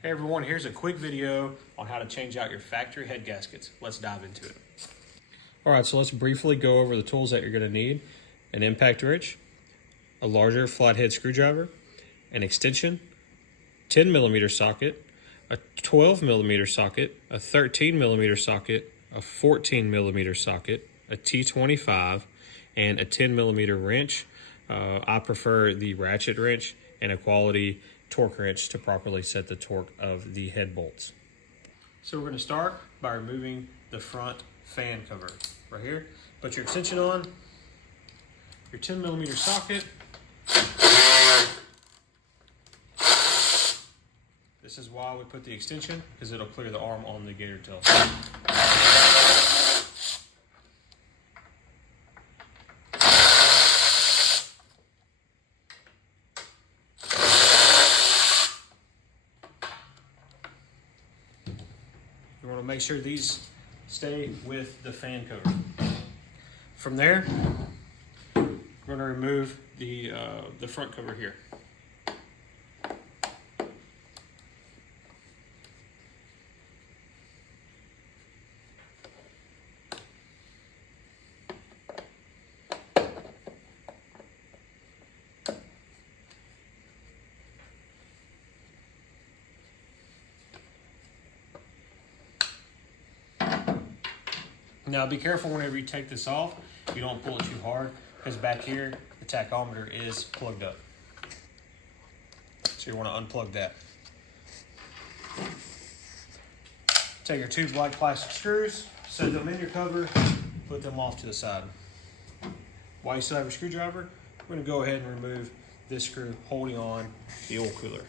Hey everyone, here's a quick video on how to change out your factory head gaskets. Let's dive into it. All right, so let's briefly go over the tools that you're gonna need. An impact wrench, a larger flathead screwdriver, an extension, 10mm socket, a 12mm socket, a 13mm socket, a 14mm socket, a T25, and a 10mm wrench. I prefer the ratchet wrench and a quality torque wrench to properly set the torque of the head bolts. So we're going to start by removing the front fan cover right here. Put your extension on, your 10mm socket. This is why we put the extension, because it'll clear the arm on the gator tail. You want to make sure these stay with the fan cover. From there, we're going to remove the front cover here. Now be careful whenever you take this off, you don't pull it too hard, because back here the tachometer is plugged up. So you want to unplug that. Take your two black plastic screws, set them in your cover, put them off to the side. While you still have your screwdriver, we're going to go ahead and remove this screw holding on the oil cooler.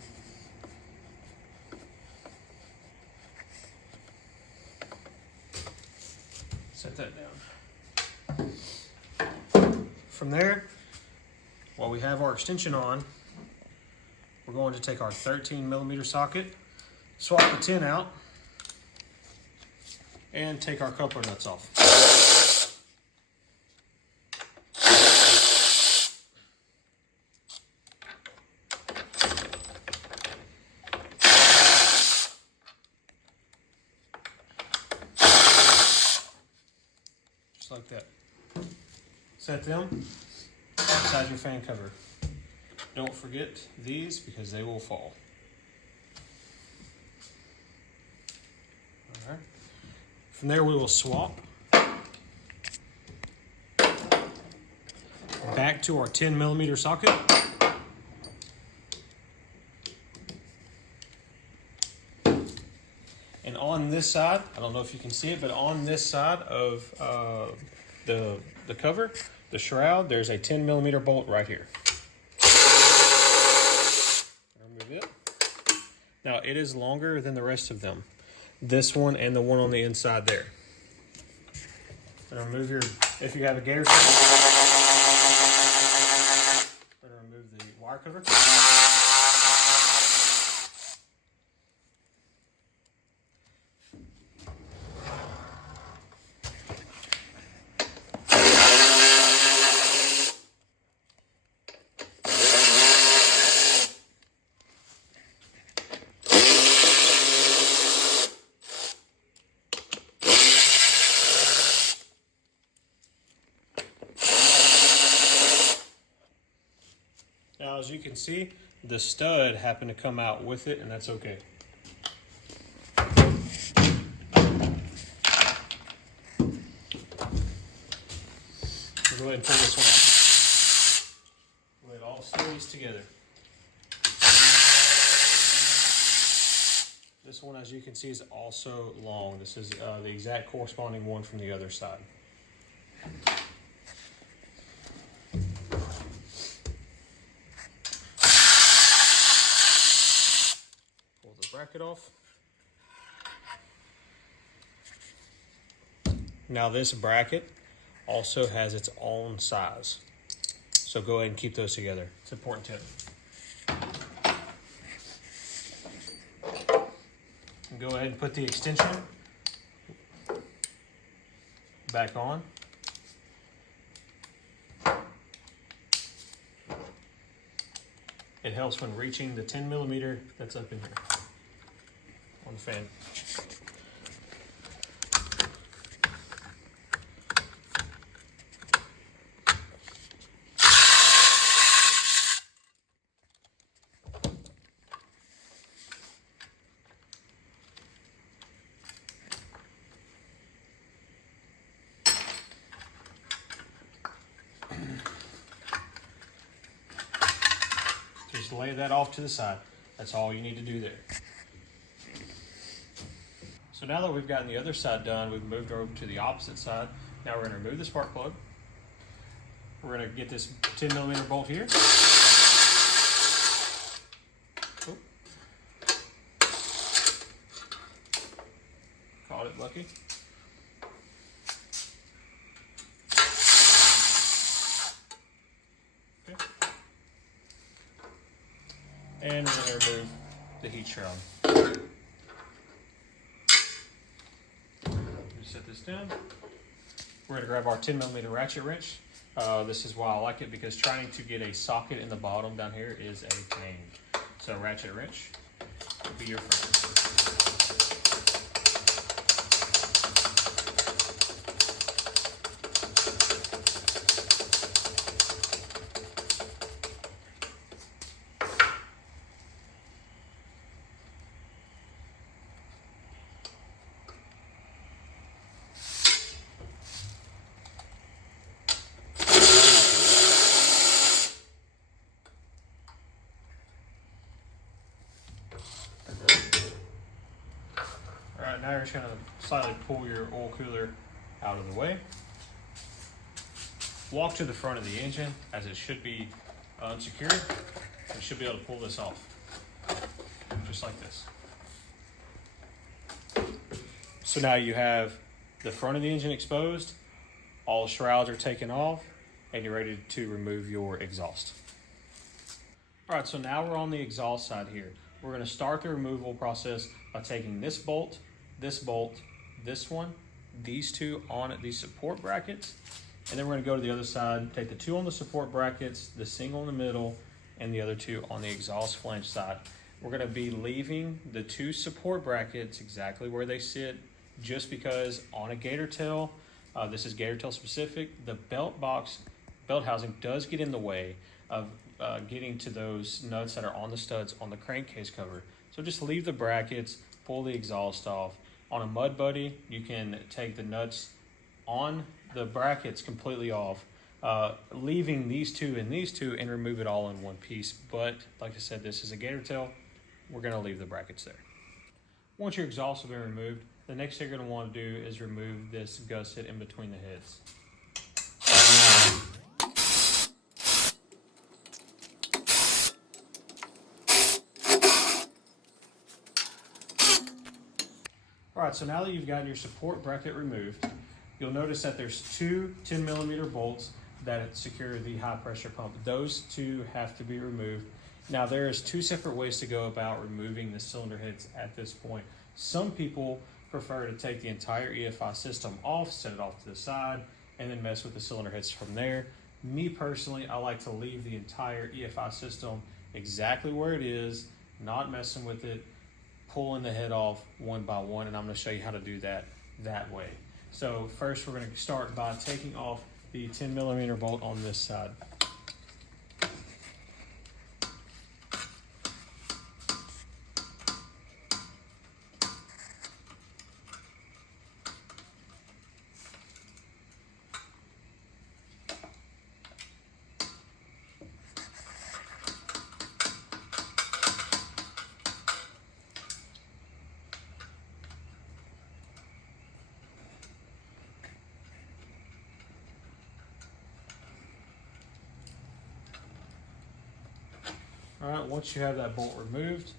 Set that down. From there, while we have our extension on, we're going to take our 13mm socket, swap the 10 out, and take our coupler nuts off. Like that. Set them inside your fan cover. Don't forget these because they will fall. All right. From there we will swap back to our 10mm socket. And on this side, I don't know if you can see it, but on this side of the cover, the shroud, there's a 10mm bolt right here. Remove it. Now it is longer than the rest of them. This one and the one on the inside there. Remove your, if you have a gator tail, remove the wire cover. Now, as you can see, the stud happened to come out with it, and that's okay. We'll go ahead and pull this one out. We'll all sew these together. This one, as you can see, is also long. This is the exact corresponding one from the other side. Bracket off. Now this bracket also has its own size, so go ahead and keep those together. It's an important tip. And go ahead and put the extension back on. It helps when reaching the 10mm that's up in here. fan. Just lay that off to the side. That's all you need to do there. So now that we've gotten the other side done, we've moved over to the opposite side. Now we're going to remove the spark plug. We're going to get this 10mm bolt here. Oh. Caught it lucky. Okay. And we're going to remove the heat shrub. Set this down. We're going to grab our 10mm ratchet wrench. This is why I like it, because trying to get a socket in the bottom down here is a pain. So ratchet wrench will be your friend. Now you're just going to slightly pull your oil cooler out of the way. Walk to the front of the engine, as it should be unsecured. You should be able to pull this off, just like this. So now you have the front of the engine exposed, all the shrouds are taken off, and you're ready to remove your exhaust. All right, so now we're on the exhaust side here. We're going to start the removal process by taking this bolt, this one, these two on these support brackets, and then we're going to go to the other side, take the two on the support brackets, the single in the middle, and the other two on the exhaust flange side. We're going to be leaving the two support brackets exactly where they sit, just because on a gator tail, this is gator tail specific, the belt housing does get in the way of getting to those nuts that are on the studs on the crankcase cover. So just leave the brackets, pull the exhaust off. On a Mud Buddy, you can take the nuts on the brackets completely off, leaving these two and remove it all in one piece. But like I said, this is a gator tail. We're going to leave the brackets there. Once your exhaust has been removed, the next thing you're going to want to do is remove this gusset in between the heads. All right, so now that you've got your support bracket removed, you'll notice that there's two 10mm bolts that secure the high pressure pump. Those two have to be removed. Now there's two separate ways to go about removing the cylinder heads at this point. Some people prefer to take the entire EFI system off, set it off to the side, and then mess with the cylinder heads from there. Me personally, I like to leave the entire EFI system exactly where it is, not messing with it, pulling the head off one by one, and I'm going to show you how to do that way. So first we're going to start by taking off the 10mm bolt on this side. All right, once you have that bolt removed,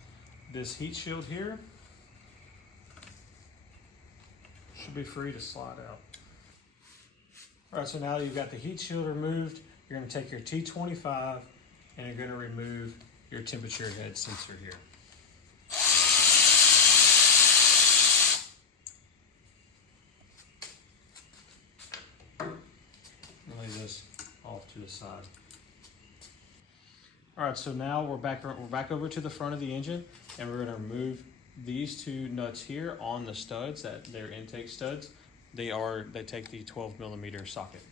this heat shield here should be free to slide out. All right, so now that you've got the heat shield removed, you're going to take your T25 and you're going to remove your temperature head sensor here. And leave this off to the side. All right, so now we're back over to the front of the engine, and we're going to remove These two nuts here on the studs, that they're intake studs, they take the 12mm socket.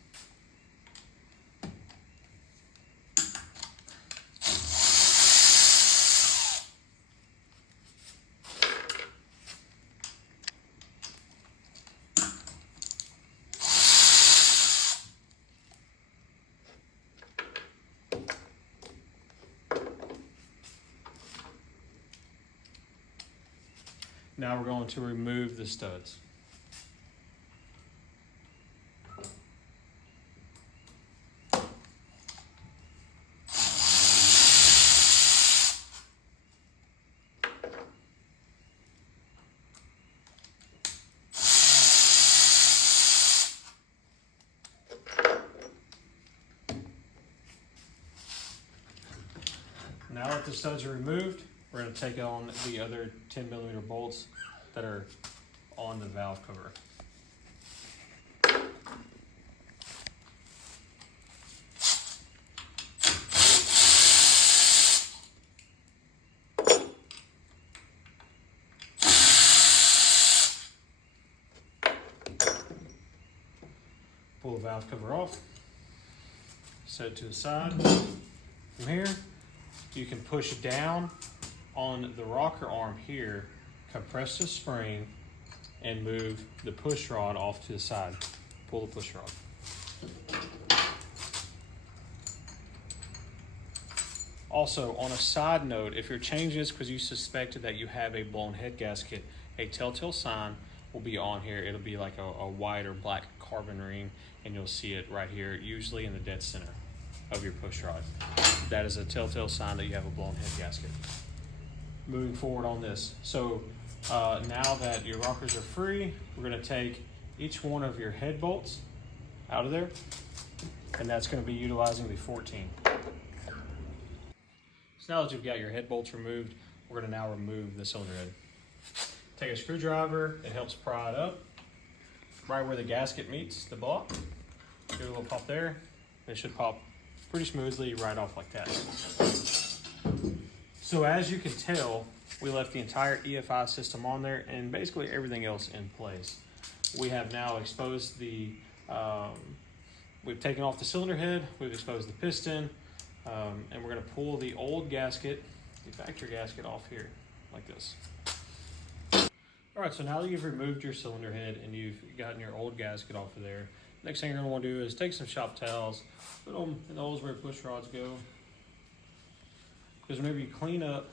Now we're going to remove the studs. Now that the studs are removed, we're going to take on the other 10mm bolts that are on the valve cover. Pull the valve cover off, set it to the side. From here, you can push down on the rocker arm here, compress the spring, and move the push rod off to the side. Pull the push rod. Also, on a side note, if you're changing this because you suspected that you have a blown head gasket, a telltale sign will be on here. It'll be like a white or black carbon ring, and you'll see it right here, usually in the dead center of your push rod. That is a telltale sign that you have a blown head gasket. Moving forward on this. So now that your rockers are free, we're going to take each one of your head bolts out of there, and that's going to be utilizing the 14. So now that you've got your head bolts removed, we're going to now remove the cylinder head. Take a screwdriver, it helps pry it up right where the gasket meets the block. Give it a little pop there. It should pop pretty smoothly right off like that. So as you can tell, we left the entire EFI system on there and basically everything else in place. We have now exposed the, we've taken off the cylinder head, we've exposed the piston, and we're gonna pull the old gasket, the factory gasket off here, like this. All right, so now that you've removed your cylinder head and you've gotten your old gasket off of there, next thing you're gonna wanna do is take some shop towels, put them in the holes where push rods go. Because whenever you clean up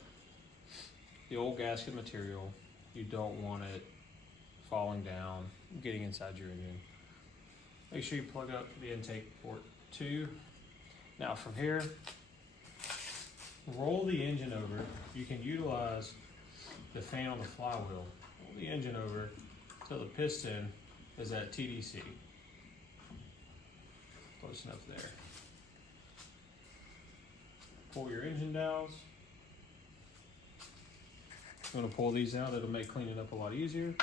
the old gasket material, you don't want it falling down, getting inside your engine. Make sure you plug up the intake port 2. Now from here, roll the engine over. You can utilize the fan on the flywheel. Roll the engine over till the piston is at TDC. Close enough there. Pull your engine dowels. I'm going to pull these out. It'll make cleaning up a lot easier.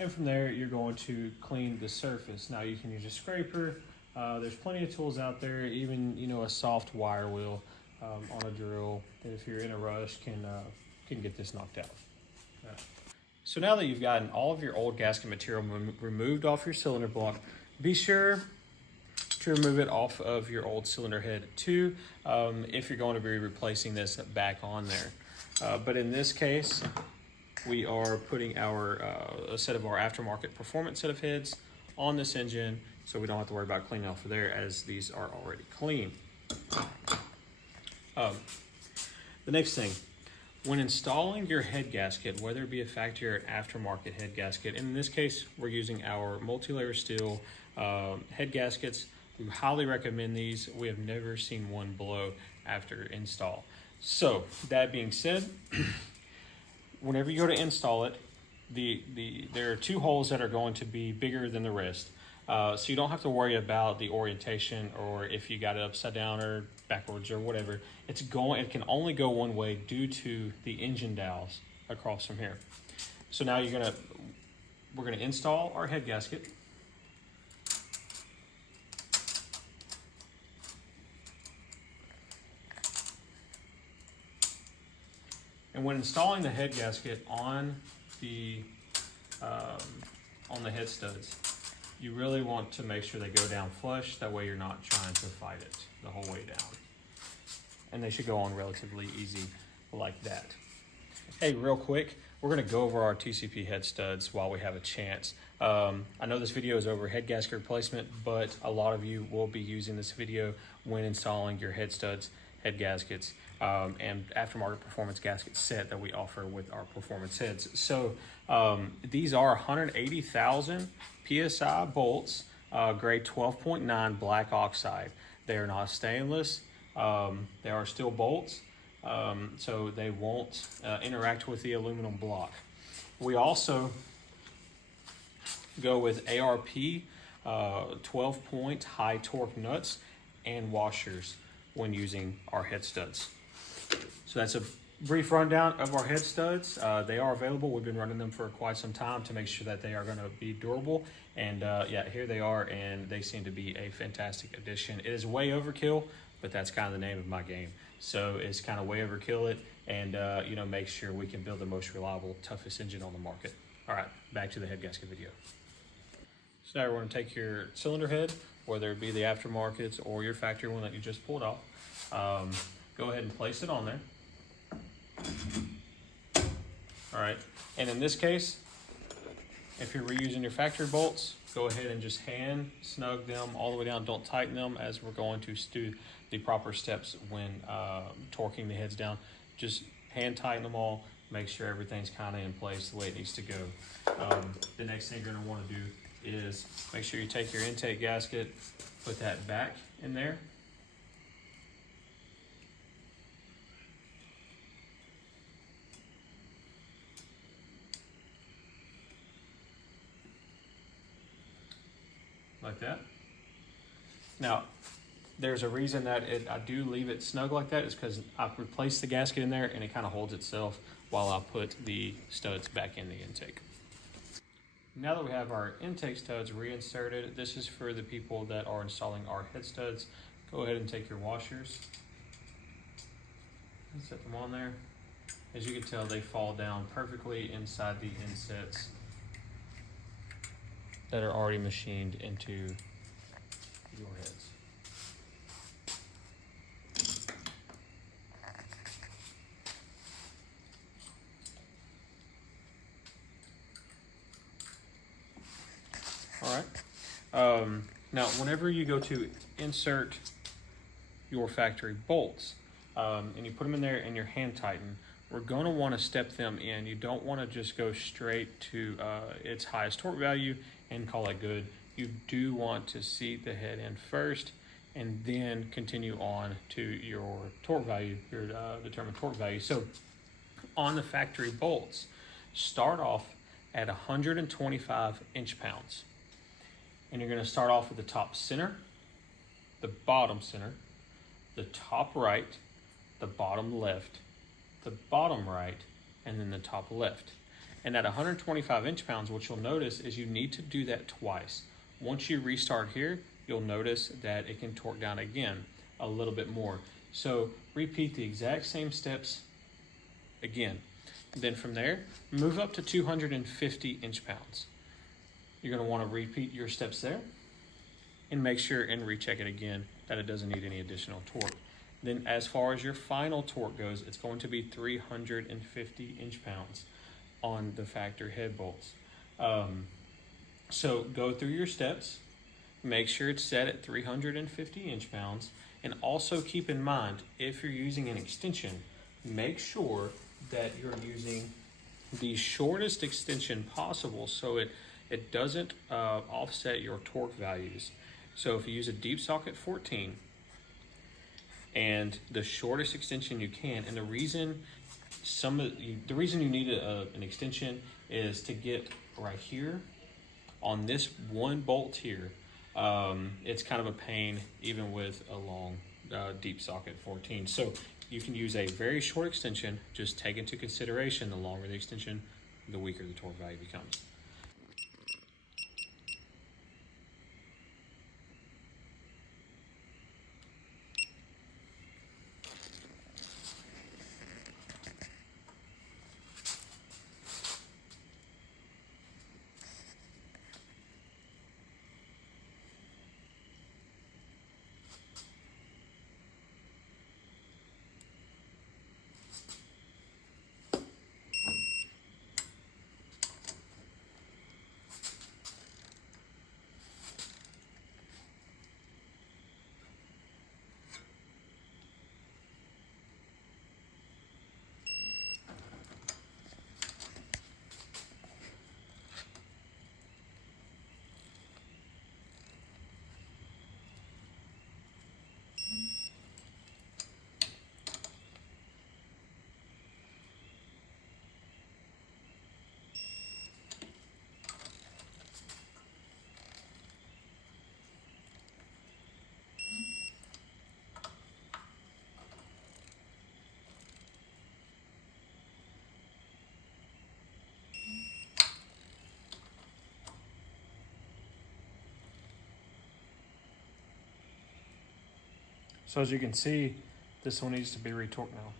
And from there, you're going to clean the surface. Now you can use a scraper. There's plenty of tools out there, even a soft wire wheel on a drill that if you're in a rush can get this knocked out. Yeah. So now that you've gotten all of your old gasket material removed off your cylinder block, be sure to remove it off of your old cylinder head too, if you're going to be replacing this back on there. But in this case, we are putting a set of our aftermarket performance set of heads on this engine, so we don't have to worry about cleaning off of there as these are already clean. The next thing, when installing your head gasket, whether it be a factory or an aftermarket head gasket, and in this case, we're using our multi-layer steel head gaskets. We highly recommend these. We have never seen one blow after install. So that being said, whenever you go to install it, there are 2 holes that are going to be bigger than the rest. So you don't have to worry about the orientation or if you got it upside down or backwards or whatever. It can only go one way due to the engine dowels across from here. So now we're gonna install our head gasket. And when installing the head gasket on the head studs, you really want to make sure they go down flush. That way you're not trying to fight it the whole way down. And they should go on relatively easy like that. Hey, real quick, we're gonna go over our TCP head studs while we have a chance. I know this video is over head gasket replacement, but a lot of you will be using this video when installing your head studs, head gaskets, and aftermarket performance gasket set that we offer with our performance heads. So these are 180,000 PSI bolts, grade 12.9 black oxide. They are not stainless. They are still bolts, so they won't interact with the aluminum block. We also go with ARP 12-point high torque nuts and washers when using our head studs. So that's a brief rundown of our head studs. They are available. We've been running them for quite some time to make sure that they are going to be durable. And yeah, here they are, and they seem to be a fantastic addition. It is way overkill, but that's kind of the name of my game. So it's kind of way overkill it, and you know, make sure we can build the most reliable, toughest engine on the market. All right, back to the head gasket video. So now we're going to take your cylinder head, whether it be the aftermarkets or your factory one that you just pulled off. Go ahead and place it on there. All right, and in this case, if you're reusing your factory bolts, go ahead and just hand snug them all the way down. Don't tighten them, as we're going to do the proper steps when torquing the heads down. Just hand tighten them all, make sure everything's kind of in place the way it needs to go. The next thing you're going to want to do is make sure you take your intake gasket, put that back in there. Like that. Now, there's a reason that I do leave it snug like that, is because I've replaced the gasket in there and it kind of holds itself while I put the studs back in the intake. Now that we have our intake studs reinserted, this is for the people that are installing our head studs. Go ahead and take your washers and set them on there. As you can tell, they fall down perfectly inside the insets that are already machined into your heads. All right. Now, whenever you go to insert your factory bolts, and you put them in there and your hand tighten, we're going to want to step them in. You don't want to just go straight to its highest torque value and call it good. You do want to seat the head in first and then continue on to your torque value, your determined torque value. So on the factory bolts, start off at 125 inch-pounds. And you're going to start off with the top center, the bottom center, the top right, the bottom left, the bottom right, and then the top left. And at 125 inch-pounds, what you'll notice is you need to do that twice. Once you restart here, you'll notice that it can torque down again a little bit more. So repeat the exact same steps again. And then from there, move up to 250 inch-pounds. You're going to want to repeat your steps there and make sure and recheck it again that it doesn't need any additional torque. Then as far as your final torque goes, it's going to be 350 inch-pounds on the factory head bolts. So go through your steps, make sure it's set at 350 inch-pounds, and also keep in mind, if you're using an extension, make sure that you're using the shortest extension possible so it doesn't offset your torque values. So if you use a deep socket 14 and the shortest extension you can, and the reason you need an extension is to get right here on this one bolt here. It's kind of a pain even with a long deep socket 14. So you can use a very short extension. Just take into consideration the longer the extension, the weaker the torque value becomes. So as you can see, this one needs to be retorqued now.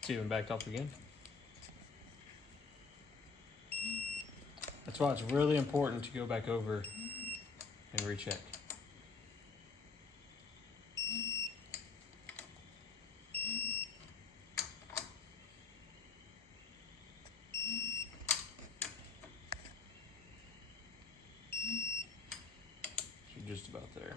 It's even backed up again. That's why it's really important to go back over and recheck. You're just about there.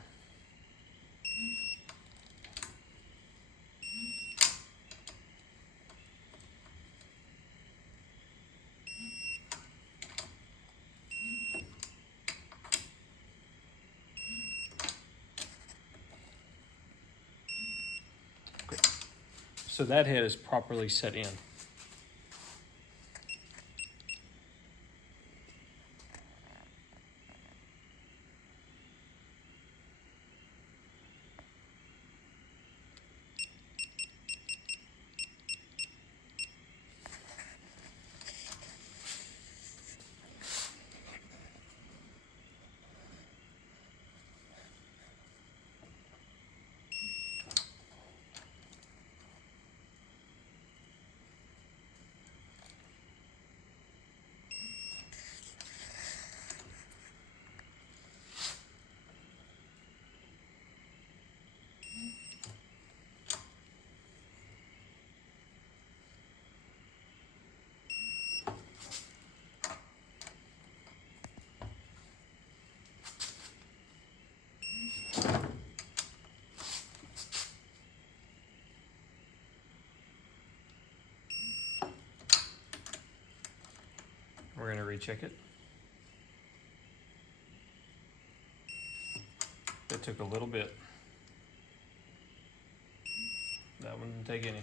So that head is properly set in. We're going to recheck it. It took a little bit. That one didn't take any.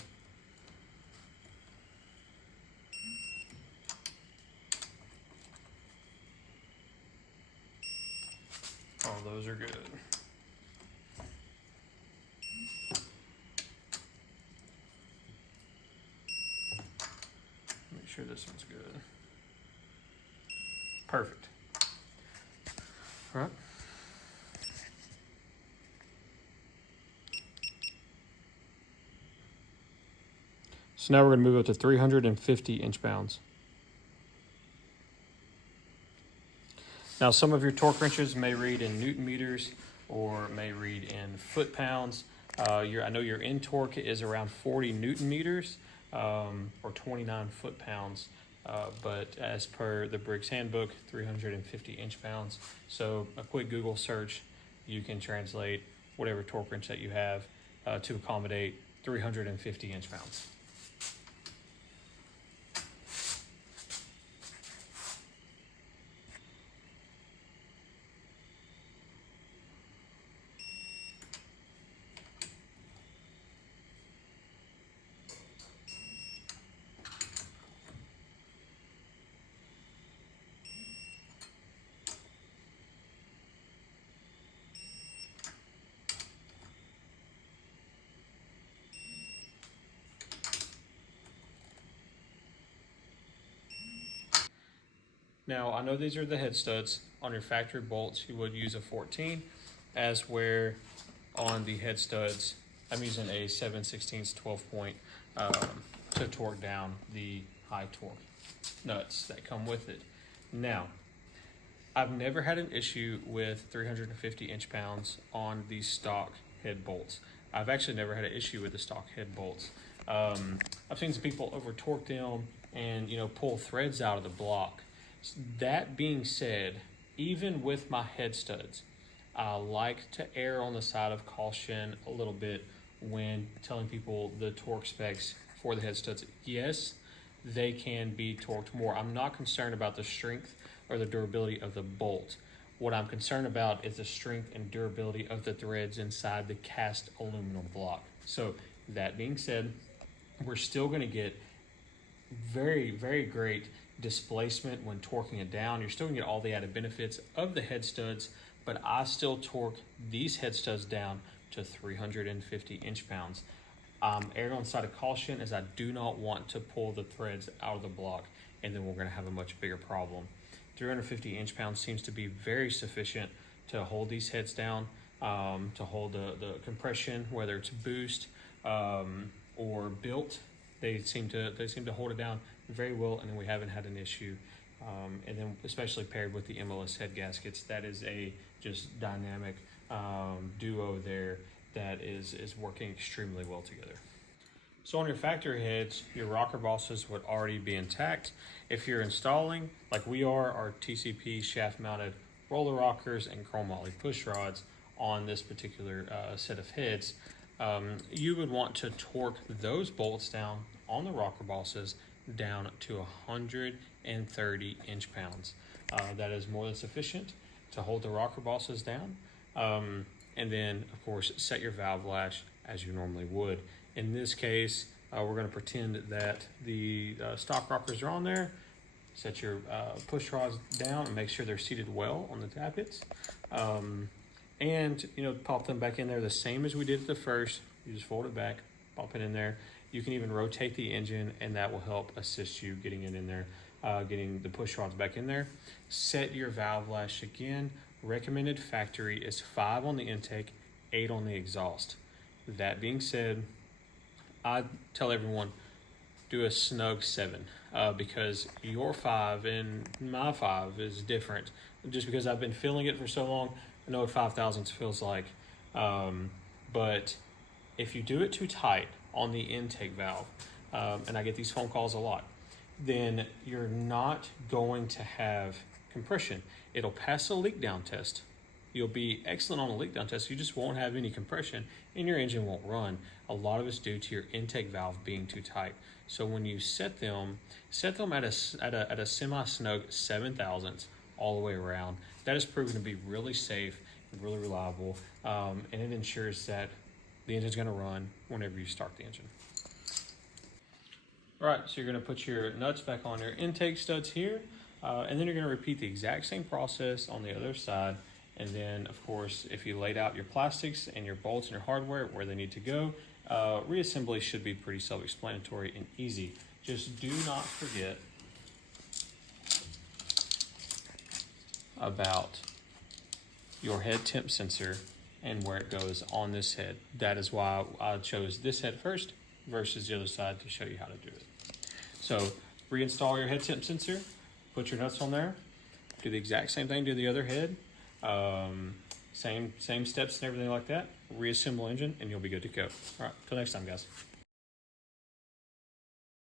All those are good. Make sure this one's good. Perfect. All right. So now we're going to move up to 350 inch-pounds. Now some of your torque wrenches may read in Newton meters or may read in foot-pounds. I know your end torque is around 40 Newton meters or 29 foot-pounds. But as per the Briggs handbook, 350 inch-pounds. So a quick Google search, you can translate whatever torque wrench that you have to accommodate 350 inch-pounds. Now, I know these are the head studs. On your factory bolts, you would use a 14, as where on the head studs, I'm using a 7/16 12 point to torque down the high torque nuts that come with it. Now, I've never had an issue with 350 inch-pounds on the stock head bolts. I've actually never had an issue with the stock head bolts. I've seen some people over torque them and pull threads out of the block. That being said, even with my head studs, I like to err on the side of caution a little bit when telling people the torque specs for the head studs. Yes, they can be torqued more. I'm not concerned about the strength or the durability of the bolt. What I'm concerned about is the strength and durability of the threads inside the cast aluminum block. So that being said, we're still going to get very, very great displacement when torquing it down. You're still going to get all the added benefits of the head studs, but I still torque these head studs down to 350 inch-pounds. Erring on the side of caution as I do not want to pull the threads out of the block, and then we're going to have a much bigger problem. 350 inch-pounds seems to be very sufficient to hold these heads down, to hold the compression, whether it's boost or built. They seem to hold it down very well, and then we haven't had an issue. And then especially paired with the MLS head gaskets, that is a just dynamic duo there that is working extremely well together. So on your factory heads, your rocker bosses would already be intact. If you're installing, like we are, our TCP shaft mounted roller rockers and chromoly push rods on this particular set of heads, you would want to torque those bolts down on the rocker bosses down to 130 inch-pounds. That is more than sufficient to hold the rocker bosses down. And then, of course, set your valve lash as you normally would. In this case, we're going to pretend that the stock rockers are on there. Set your push rods down and make sure they're seated well on the tappets. And, pop them back in there the same as we did at the first. You just fold it back, pop it in there. You can even rotate the engine, and that will help assist you getting it in there, getting the push rods back in there. Set your valve lash again. Recommended factory is 5 on the intake, 8 on the exhaust. That being said, I tell everyone, do a snug 7 because your 5 and my 5 is different. Just because I've been feeling it for so long, I know what 5 thousandths feels like. But if you do it too tight on the intake valve, and I get these phone calls a lot, then you're not going to have compression. It'll pass a leak down test. You'll be excellent on a leak down test. You just won't have any compression and your engine won't run. A lot of it's due to your intake valve being too tight. So when you set them at a semi-snug 7 thousandths all the way around. That is proven to be really safe and really reliable, and it ensures that the engine's going to run whenever you start the engine. All right, so you're going to put your nuts back on your intake studs here, and then you're going to repeat the exact same process on the other side. And then, of course, if you laid out your plastics and your bolts and your hardware where they need to go, reassembly should be pretty self-explanatory and easy. Just do not forget about your head temp sensor and where it goes on this head. That is why I chose this head first versus the other side to show you how to do it. So reinstall your head temp sensor, put your nuts on there, do the exact same thing to the other head. Same steps and everything like that. Reassemble engine and you'll be good to go. All right, till next time, guys.